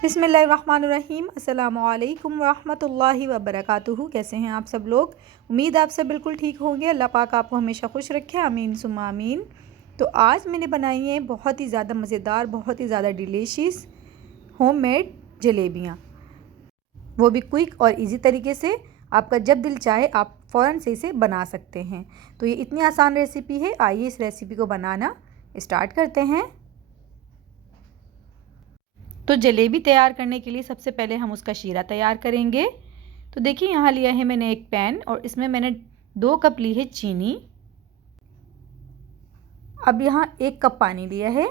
बिस्मिल्लाहिर्रहमानिर्रहीम। अस्सलामुअलैकुम वरहमतुल्लाहि वबरकातुहू। कैसे हैं आप सब लोग? उम्मीद आप सब बिल्कुल ठीक होंगे। अल्लाह पाक आपको हमेशा खुश रखे, आमीन सुम्मा आमीन। तो आज मैंने बनाई है बहुत ही ज़्यादा मज़ेदार, बहुत ही ज़्यादा डिलीशियस होममेड जलेबियाँ, वो भी क्विक और इजी तरीके से। आपका जब दिल चाहे आप फ़ौरन से इसे बना सकते हैं। तो ये इतनी आसान रेसिपी है, आइए इस रेसिपी को बनाना स्टार्ट करते हैं। तो जलेबी तैयार करने के लिए सबसे पहले हम उसका शीरा तैयार करेंगे। तो देखिए यहाँ लिया है मैंने एक पैन और इसमें मैंने 2 कप ली है चीनी। अब यहाँ 1 कप पानी लिया है।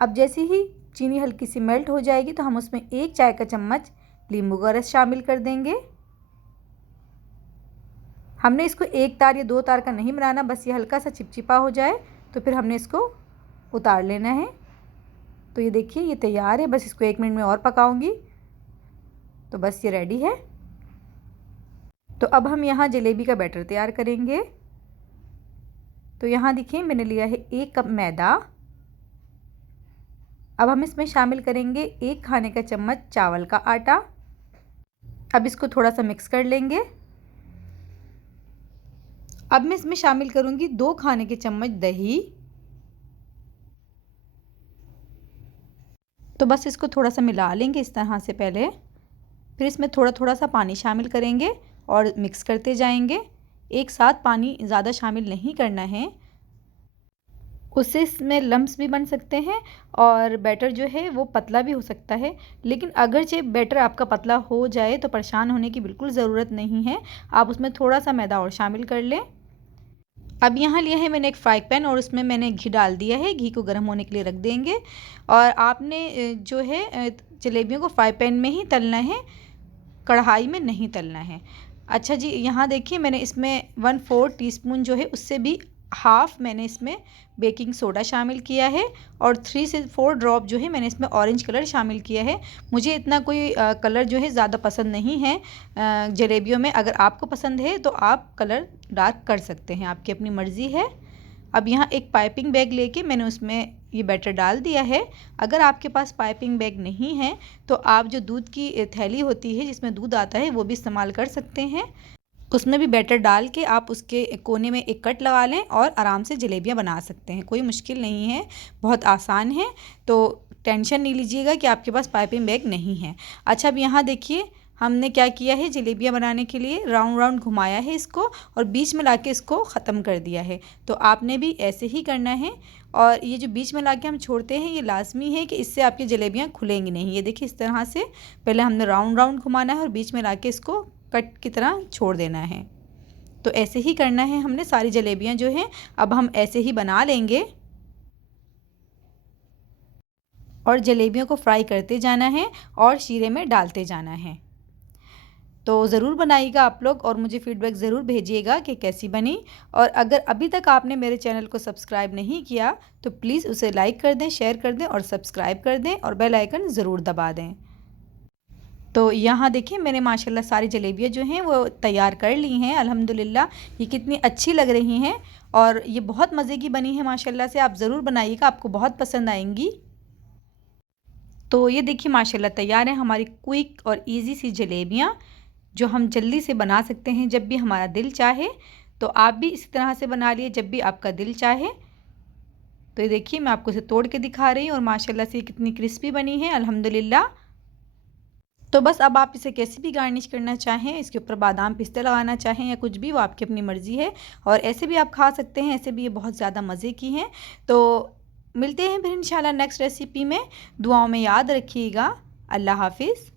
अब जैसे ही चीनी हल्की सी मेल्ट हो जाएगी तो हम उसमें 1 चाय का चम्मच नींबू का रस शामिल कर देंगे। हमने इसको 1 तार या 2 तार का नहीं बनाना, बस ये हल्का सा चिपचिपा हो जाए तो फिर हमने इसको उतार लेना है। तो ये देखिए ये तैयार है, बस इसको 1 मिनट में और पकाऊंगी तो बस ये रेडी है। तो अब हम यहाँ जलेबी का बैटर तैयार करेंगे। तो यहाँ देखिए मैंने लिया है 1 कप मैदा। अब हम इसमें शामिल करेंगे 1 खाने का चम्मच चावल का आटा। अब इसको थोड़ा सा मिक्स कर लेंगे। अब मैं इसमें शामिल करूँगी 2 खाने के चम्मच दही। तो बस इसको थोड़ा सा मिला लेंगे इस तरह से पहले, फिर इसमें थोड़ा थोड़ा सा पानी शामिल करेंगे और मिक्स करते जाएंगे। एक साथ पानी ज़्यादा शामिल नहीं करना है, उससे इसमें लम्प्स भी बन सकते हैं और बैटर जो है वो पतला भी हो सकता है। लेकिन अगरचे बैटर आपका पतला हो जाए तो परेशान होने की बिल्कुल ज़रूरत नहीं है, आप उसमें थोड़ा सा मैदा और शामिल कर लें। अब यहाँ लिया है मैंने एक फ्राई पैन और उसमें मैंने घी डाल दिया है। घी को गर्म होने के लिए रख देंगे और आपने जो है जलेबियों को फ्राई पैन में ही तलना है, कढ़ाई में नहीं तलना है। अच्छा जी, यहाँ देखिए मैंने इसमें 1/4 टीस्पून जो है उससे भी हाफ़ मैंने इसमें बेकिंग सोडा शामिल किया है और 3 से 4 ड्रॉप जो है मैंने इसमें ऑरेंज कलर शामिल किया है। मुझे इतना कोई कलर जो है ज़्यादा पसंद नहीं है जलेबियों में। अगर आपको पसंद है तो आप कलर डार्क कर सकते हैं, आपकी अपनी मर्ज़ी है। अब यहाँ एक पाइपिंग बैग लेके मैंने उसमें ये बैटर डाल दिया है। अगर आपके पास पाइपिंग बैग नहीं है तो आप जो दूध की थैली होती है जिसमें दूध आता है वो भी इस्तेमाल कर सकते हैं। उसमें भी बैटर डाल के आप उसके कोने में एक कट लगा लें और आराम से जलेबियाँ बना सकते हैं। कोई मुश्किल नहीं है, बहुत आसान है। तो टेंशन नहीं लीजिएगा कि आपके पास पाइपिंग बैग नहीं है। अच्छा, अब यहाँ देखिए हमने क्या किया है, जलेबियाँ बनाने के लिए राउंड राउंड घुमाया है इसको और बीच में लाके इसको ख़त्म कर दिया है। तो आपने भी ऐसे ही करना है और ये जो बीच में लाके हम छोड़ते हैं ये लाजमी है कि इससे आपकी जलेबियाँ खुलेंगी नहीं। ये देखिए इस तरह से पहले हमने राउंड राउंड घुमाना है और बीच में लाके इसको कट की तरह छोड़ देना है। तो ऐसे ही करना है हमने सारी जलेबियाँ जो हैं। अब हम ऐसे ही बना लेंगे और जलेबियों को फ्राई करते जाना है और शीरे में डालते जाना है। तो ज़रूर बनाइएगा आप लोग और मुझे फ़ीडबैक ज़रूर भेजिएगा कि कैसी बनी। और अगर अभी तक आपने मेरे चैनल को सब्सक्राइब नहीं किया तो प्लीज़ उसे लाइक कर दें, शेयर कर दें और सब्सक्राइब कर दें और बेल आइकन ज़रूर दबा दें। तो यहाँ देखिए मैंने माशाल्लाह सारी जलेबियाँ जो हैं वो तैयार कर ली हैं। अल्हम्दुलिल्लाह ये कितनी अच्छी लग रही हैं और ये बहुत मज़े की बनी है माशाल्लाह से। आप ज़रूर बनाइएगा, आपको बहुत पसंद आएंगी। तो ये देखिए माशाल्लाह तैयार है हमारी क्विक और इजी सी जलेबियाँ जो हम जल्दी से बना सकते हैं जब भी हमारा दिल चाहे। तो आप भी इसी तरह से बना लिए जब भी आपका दिल चाहे। तो ये देखिए मैं आपको इसे तोड़ के दिखा रही हूँ और माशाल्लाह से कितनी क्रिस्पी बनी है अल्हम्दुलिल्लाह। तो बस अब आप इसे कैसे भी गार्निश करना चाहें, इसके ऊपर बादाम पिस्ते लगाना चाहें या कुछ भी, वो आपकी अपनी मर्ज़ी है। और ऐसे भी आप खा सकते हैं, ऐसे भी ये बहुत ज़्यादा मज़े की हैं। तो मिलते हैं फिर इंशाल्लाह नेक्स्ट रेसिपी में। दुआओं में याद रखिएगा। अल्लाह हाफिज़।